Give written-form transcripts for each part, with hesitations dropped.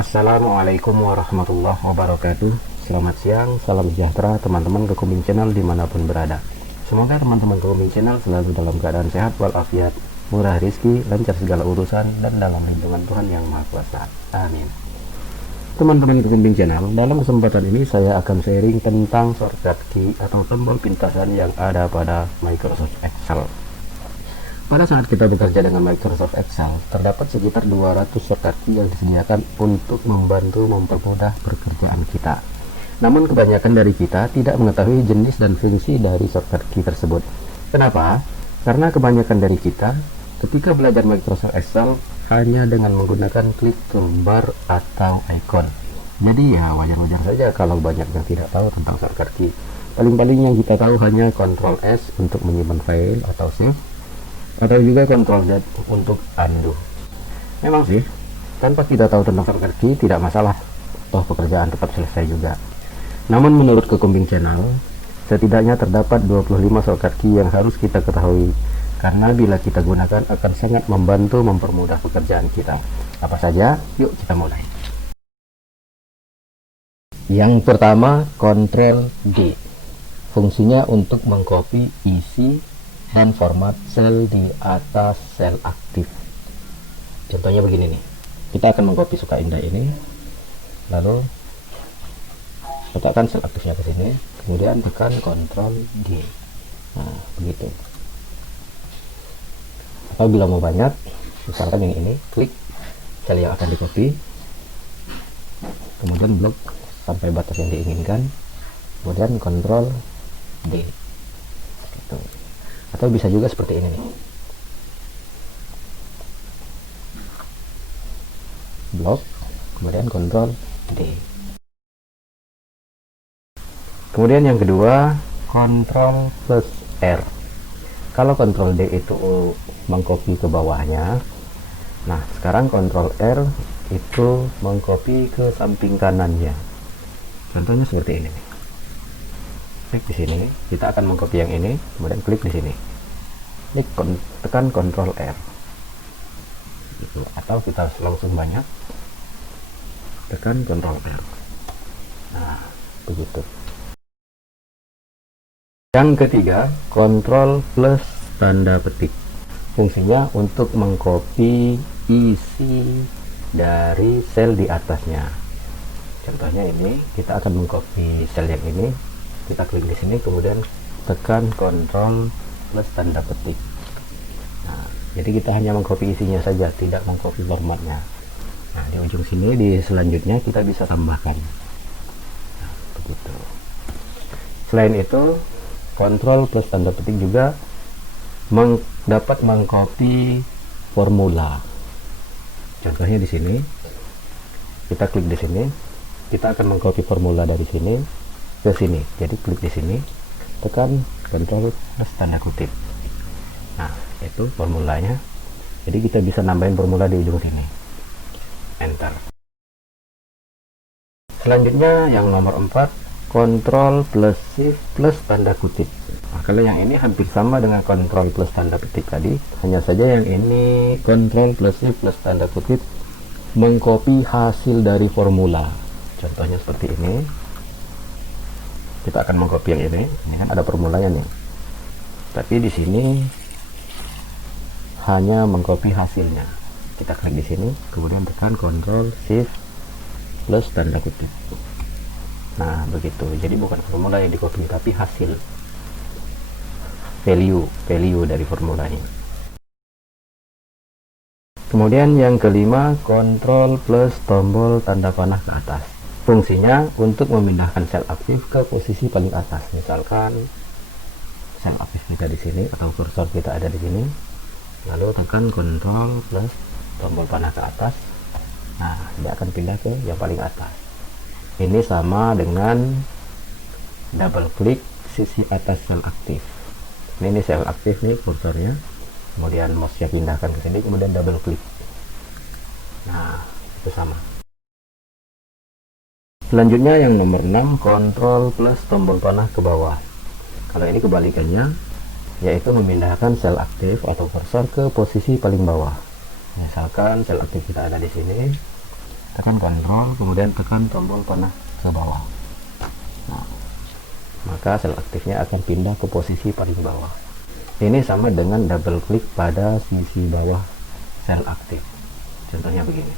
Assalamualaikum warahmatullahi wabarakatuh. Selamat siang, salam sejahtera teman-teman Kekumbing Channel dimanapun berada. Semoga teman-teman Kekumbing Channel selalu dalam keadaan sehat walafiat, murah rezeki, lancar segala urusan, dan dalam lindungan Tuhan yang Maha Kuasa. Amin. Teman-teman Kekumbing Channel, dalam kesempatan ini saya akan sharing tentang shortcut key atau tombol pintasan yang ada pada Microsoft Excel. Pada saat kita bekerja dengan Microsoft Excel, terdapat sekitar 200 shortcut key yang disediakan untuk membantu mempermudah pekerjaan kita. Namun kebanyakan dari kita tidak mengetahui jenis dan fungsi dari shortcut key tersebut. Kenapa? Karena kebanyakan dari kita ketika belajar Microsoft Excel hanya dengan menggunakan klik toolbar atau icon. Jadi ya wajar-wajar saja kalau banyak yang tidak tahu tentang shortcut key. Paling-paling yang kita tahu hanya Ctrl S untuk menyimpan file atau save, atau juga Ctrl Z untuk undo. Memang sih, tanpa kita tahu tentang shortcut key tidak masalah, toh pekerjaan tetap selesai juga. Namun menurut Kekumbing Channel, setidaknya terdapat 25 shortcut key yang harus kita ketahui, karena bila kita gunakan akan sangat membantu mempermudah pekerjaan kita. Apa saja? Yuk kita mulai. Yang pertama, Ctrl D. Fungsinya untuk mengcopy isi dan format sel di atas sel aktif. Contohnya begini nih, kita akan mengcopy Suka Indah ini, lalu letakkan sel aktifnya ke sini, kemudian tekan Ctrl G. Nah, begitu. Apabila mau banyak, misalkan yang ini, klik sel yang akan di copy, kemudian blok sampai batas yang diinginkan, kemudian Ctrl D. Gitu. Atau bisa juga seperti ini nih, blok kemudian Ctrl D. Kemudian yang kedua, Ctrl plus R. Kalau Ctrl D itu mengcopy ke bawahnya, nah sekarang Ctrl R itu mengcopy ke samping kanannya. Contohnya seperti ini nih. Klik di sini, kita akan mengcopy yang ini, kemudian klik di sini. Tekan Ctrl R. Gitu. Atau kita langsung banyak, tekan Ctrl R. Nah, begitu. Yang ketiga, Ctrl plus tanda petik. Fungsinya untuk mengcopy isi dari sel di atasnya. Contohnya ini, kita akan mengcopy sel yang ini. Kita klik di sini, kemudian tekan Ctrl plus tanda petik. Nah, jadi kita hanya mengcopy isinya saja, tidak mengcopy formatnya. Nah, di ujung sini, di selanjutnya kita bisa tambahkan. Nah, begitu. Selain itu, Ctrl plus tanda petik juga dapat mengcopy formula. Contohnya di sini, kita klik di sini, kita akan mengcopy formula dari sini ke sini. Jadi klik di sini, tekan Ctrl plus tanda kutip. Nah, itu formulanya. Jadi kita bisa nambahin formula di ujung sini. Enter. Selanjutnya yang nomor 4, Ctrl plus Shift plus tanda kutip. Nah, kalau yang ini hampir sama dengan Ctrl plus tanda petik tadi, hanya saja yang ini Ctrl plus Shift plus tanda kutip mengcopy hasil dari formula. Contohnya seperti ini. Kita akan mengcopy yang ini kan ada formulanya nih. Tapi di sini hanya mengcopy hasilnya. Kita klik di sini, kemudian tekan Ctrl Shift plus tanda kutip. Nah, begitu. Jadi bukan formula yang di-copy, tapi hasil value dari formulanya. Kemudian yang kelima, Ctrl plus tombol tanda panah ke atas. Fungsinya untuk memindahkan sel aktif ke posisi paling atas. Misalkan sel aktif kita di sini atau kursor kita ada di sini, lalu tekan Ctrl plus tombol panah ke atas. Nah, dia akan pindah ke yang paling atas. Ini sama dengan double klik sisi atas sel aktif. Ini sel aktif nih kursornya, kemudian mouse-nya pindahkan ke sini, kemudian double klik. Nah, itu sama. Selanjutnya yang nomor 6, Ctrl plus tombol panah ke bawah. Kalau ini kebalikannya, yaitu memindahkan sel aktif atau kursor ke posisi paling bawah. Misalkan sel aktif kita ada di sini, tekan kontrol, kemudian tekan tombol panah ke bawah. Nah, maka sel aktifnya akan pindah ke posisi paling bawah. Ini sama dengan double klik pada sisi bawah sel aktif. Contohnya begini,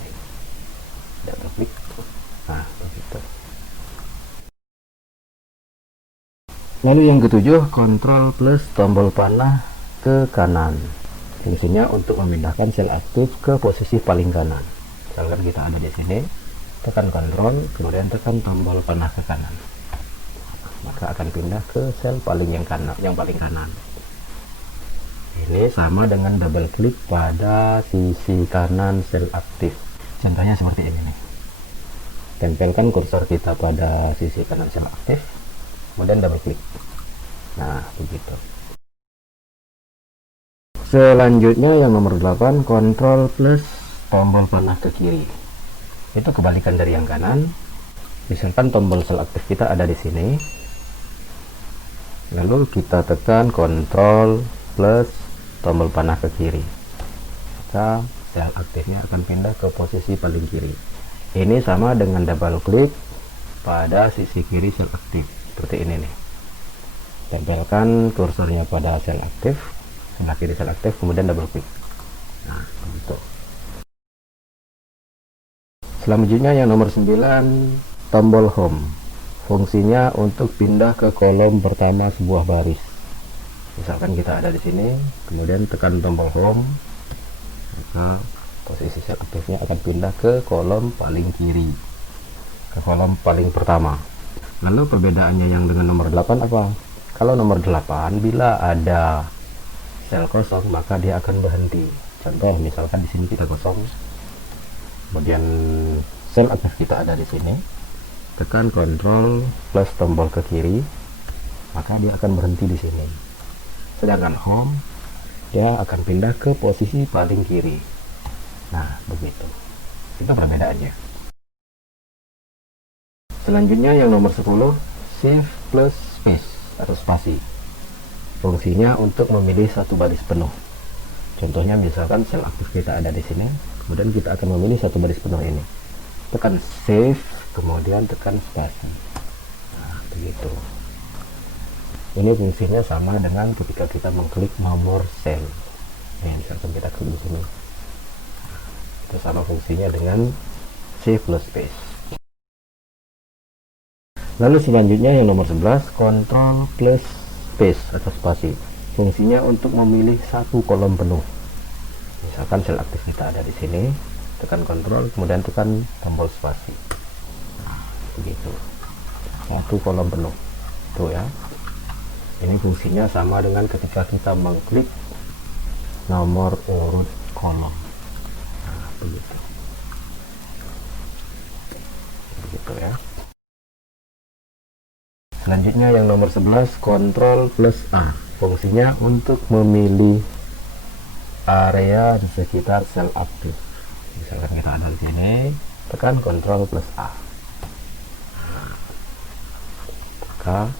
double klik. Nah, begitu. Lalu yang ketujuh, kontrol plus tombol panah ke kanan. Fungsinya untuk memindahkan sel aktif ke posisi paling kanan. Misalkan kita ada di sini, tekan kontrol, kemudian tekan tombol panah ke kanan, maka akan pindah ke sel yang paling kanan. Ini sama dengan double klik pada sisi kanan sel aktif. Contohnya seperti ini nih. Tempelkan kursor kita pada sisi kanan sel aktif, kemudian double klik. Nah, begitu. Selanjutnya yang nomor 8, kontrol plus tombol panah ke kiri. Itu kebalikan dari yang kanan. Misalkan tombol sel aktif kita ada di sini, lalu kita tekan kontrol plus tombol panah ke kiri, maka sel aktifnya akan pindah ke posisi paling kiri. Ini sama dengan double klik pada sisi kiri sel aktif, seperti ini nih. Tempelkan kursornya pada sel aktif, sebelah kiri sel aktif, kemudian double klik. Nah, begitu. Selanjutnya yang nomor 9, tombol home. Fungsinya untuk pindah ke kolom pertama sebuah baris. Misalkan kita ada di sini, kemudian tekan tombol home, maka posisi sel aktifnya akan pindah ke kolom paling kiri, ke kolom paling pertama. Lalu perbedaannya yang dengan nomor 8 apa? Kalau nomor 8, bila ada sel kosong maka dia akan berhenti. Contoh, misalkan di sini kita kosong, kemudian sel aktif kita ada di sini, tekan kontrol plus tombol ke kiri, maka dia akan berhenti di sini. Sedangkan home, dia akan pindah ke posisi paling kiri. Nah, begitu. Itu perbedaannya. Selanjutnya yang nomor 10, shift plus space atau spasi. Fungsinya untuk memilih satu baris penuh. Contohnya misalkan sel aktif kita ada di sini, kemudian kita akan memilih satu baris penuh ini. Tekan shift, kemudian tekan spasi. Nah, begitu. Ini fungsinya sama dengan ketika kita mengklik nomor sel. Misalkan kita klik di sini, itu sama fungsinya dengan shift plus space. Lalu selanjutnya yang nomor 11, kontrol plus space atau spasi. Fungsinya untuk memilih satu kolom penuh. Misalkan sel aktif kita ada di sini, tekan kontrol, kemudian tekan tombol spasi. Nah, begitu. Satu kolom penuh. Tuh ya. Ini fungsinya sama dengan ketika kita mengklik nomor urut kolom. Nah, begitu. Begitu ya. Selanjutnya yang nomor 11, kontrol plus A. Fungsinya untuk memilih area di sekitar sel aktif. Misalkan kita ada di sini, tekan kontrol plus A. Nah, maka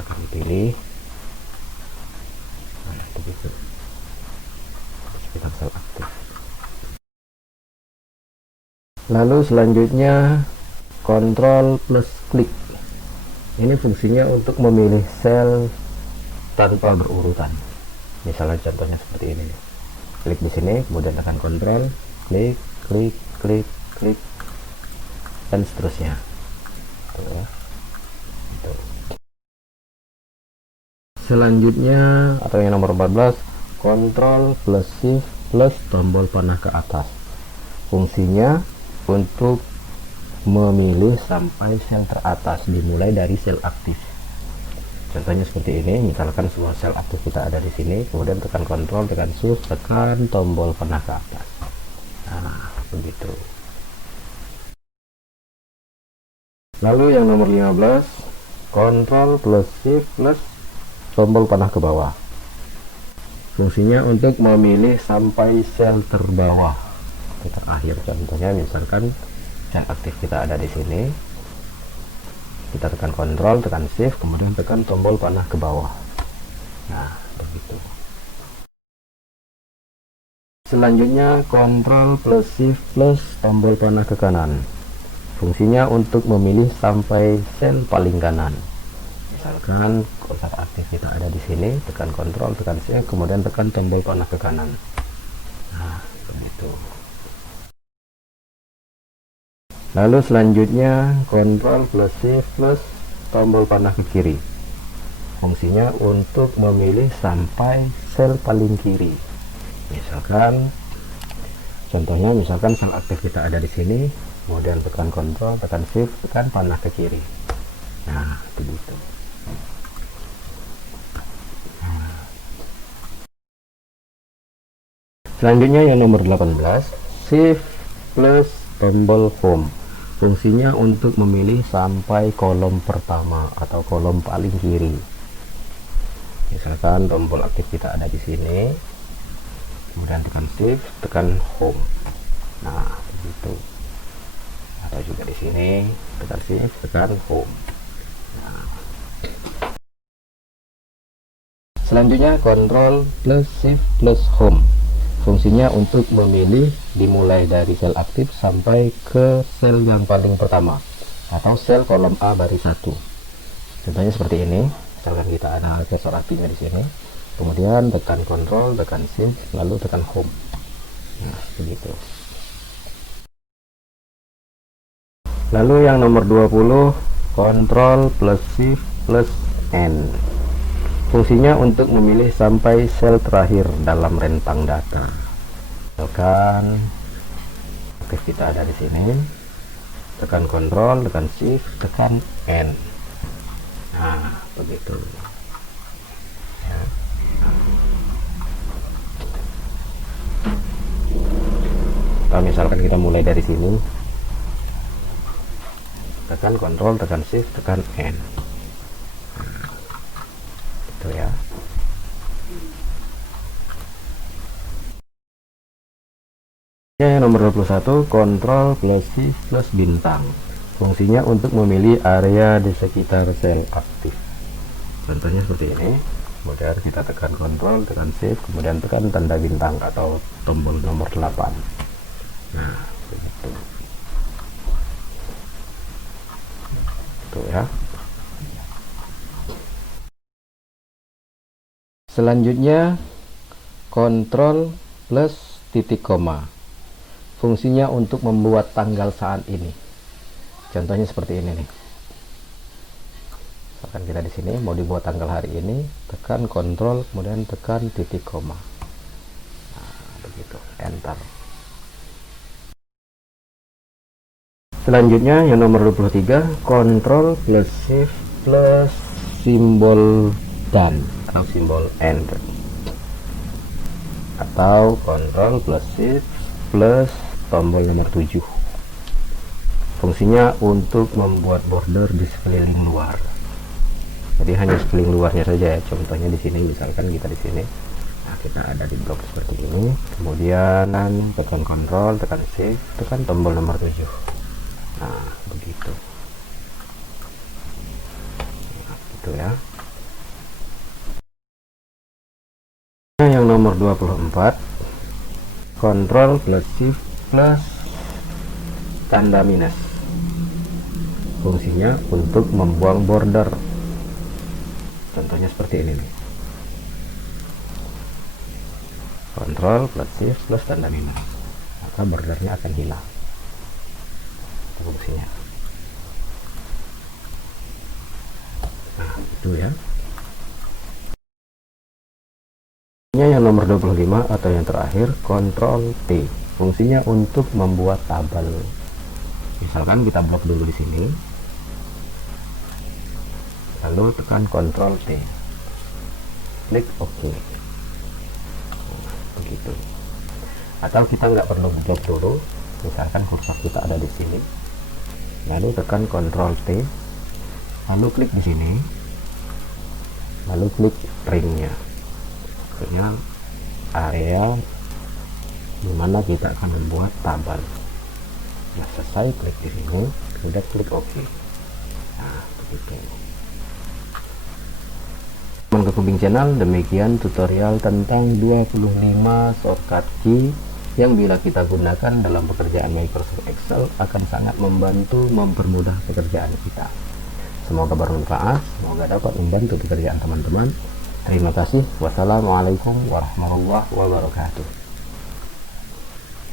akan dipilih. Nah, begitu. Sekitar sel aktif. Lalu selanjutnya kontrol plus klik. Ini fungsinya untuk memilih sel tanpa berurutan. Misalnya contohnya seperti ini. Klik di sini, kemudian tekan kontrol, klik, klik, klik, klik, dan seterusnya. Tuh ya. Tuh. Selanjutnya atau yang nomor 14, kontrol plus shift plus tombol panah ke atas. Fungsinya untuk memilih sampai sel teratas, dimulai dari sel aktif. Contohnya seperti ini, misalkan semua sel aktif kita ada di sini, kemudian tekan kontrol, tekan shift, tekan tombol panah ke atas. Nah, begitu. Lalu yang nomor 15, kontrol plus shift plus tombol panah ke bawah. Fungsinya untuk memilih sampai sel terbawah, terakhir. Contohnya misalkan sel aktif kita ada di sini, kita tekan kontrol, tekan shift, kemudian tekan tombol panah ke bawah. Nah, begitu. Selanjutnya Ctrl plus Shift plus tombol panah ke kanan. Fungsinya untuk memilih sampai sel paling kanan. Misalkan kotak aktif kita ada di sini, tekan Ctrl, tekan Shift, kemudian tekan tombol panah ke kanan. Nah, begitu. Lalu selanjutnya Ctrl plus Shift plus tombol panah ke kiri. Fungsinya untuk memilih sampai sel paling kiri. Misalkan contohnya, misalkan sel aktif kita ada di sini, kemudian tekan Ctrl, tekan Shift, tekan panah ke kiri. Nah, begitu. Selanjutnya yang nomor 18, Shift plus tombol Home. Fungsinya untuk memilih sampai kolom pertama atau kolom paling kiri. Misalkan tombol aktif kita ada di sini, kemudian tekan Shift, tekan Home. Nah, begitu. Atau juga di sini, tekan Shift, tekan Home. Nah. Selanjutnya Ctrl plus Shift plus Home. Fungsinya untuk memilih dimulai dari sel aktif sampai ke sel yang paling pertama atau sel kolom A baris 1. Contohnya seperti ini. Misalkan kita ada cursor apinya di sini, kemudian tekan Ctrl, tekan Shift, lalu tekan Home. Nah, begitu. Lalu yang nomor 20, Ctrl plus Shift plus N. Fungsinya untuk memilih sampai sel terakhir dalam rentang data. Misalkan aktif kita ada di sini, tekan Ctrl, tekan Shift, tekan N. Nah, begitu ya. Nah, misalkan kita mulai dari sini, tekan Ctrl, tekan Shift, tekan N. Nah, gitu ya. Yang nomor 21, Ctrl plus Shift plus bintang. Fungsinya untuk memilih area di sekitar sel aktif. Contohnya seperti ini. Kemudian kita tekan Ctrl, tekan Shift, kemudian tekan tanda bintang atau tombol nomor 8. Nah, begitu. Tuh ya. Selanjutnya Ctrl plus titik koma. Fungsinya untuk membuat tanggal saat ini. Contohnya seperti ini nih. Misalkan kita di sini mau dibuat tanggal hari ini, tekan Ctrl, kemudian tekan titik koma. Nah, begitu, Enter. Selanjutnya yang nomor 23, Ctrl plus Shift plus simbol dan atau simbol Enter, atau Ctrl plus Shift plus tombol nomor 7. Fungsinya untuk membuat border di sekeliling luar. Jadi hanya sekeliling luarnya saja ya. Contohnya di sini, misalkan kita di sini. Nah, kita ada di blok seperti ini. Kemudian tekan Ctrl, tekan Shift, tekan tombol nomor 7. Nah, begitu. Nah, gitu ya. Nah, yang nomor 24, Ctrl plus Shift plus tanda minus. Fungsinya untuk membuang border. Contohnya seperti ini nih. Ctrl plus Shift plus tanda minus, maka bordernya akan hilang. Itu fungsinya. Nah, itu ya. Yang nomor 25 atau yang terakhir, Ctrl T. Fungsinya untuk membuat tabel. Misalkan kita blok dulu di sini, lalu tekan Ctrl T, klik OK. Begitu. Atau kita nggak perlu blok dulu, misalkan kursor kita ada di sini, lalu tekan Ctrl T, lalu klik di sini, lalu klik ringnya, akhirnya area dimana kita akan membuat tabel. Nah, selesai, klik di sini, sudah klik OK. Nah, begitu. Teman Kekumbing Channel, demikian tutorial tentang 25 shortcut key yang bila kita gunakan dalam pekerjaan Microsoft Excel akan sangat membantu mempermudah pekerjaan kita. Semoga bermanfaat, semoga dapat membantu pekerjaan teman-teman. Terima kasih. Wassalamualaikum warahmatullahi wabarakatuh.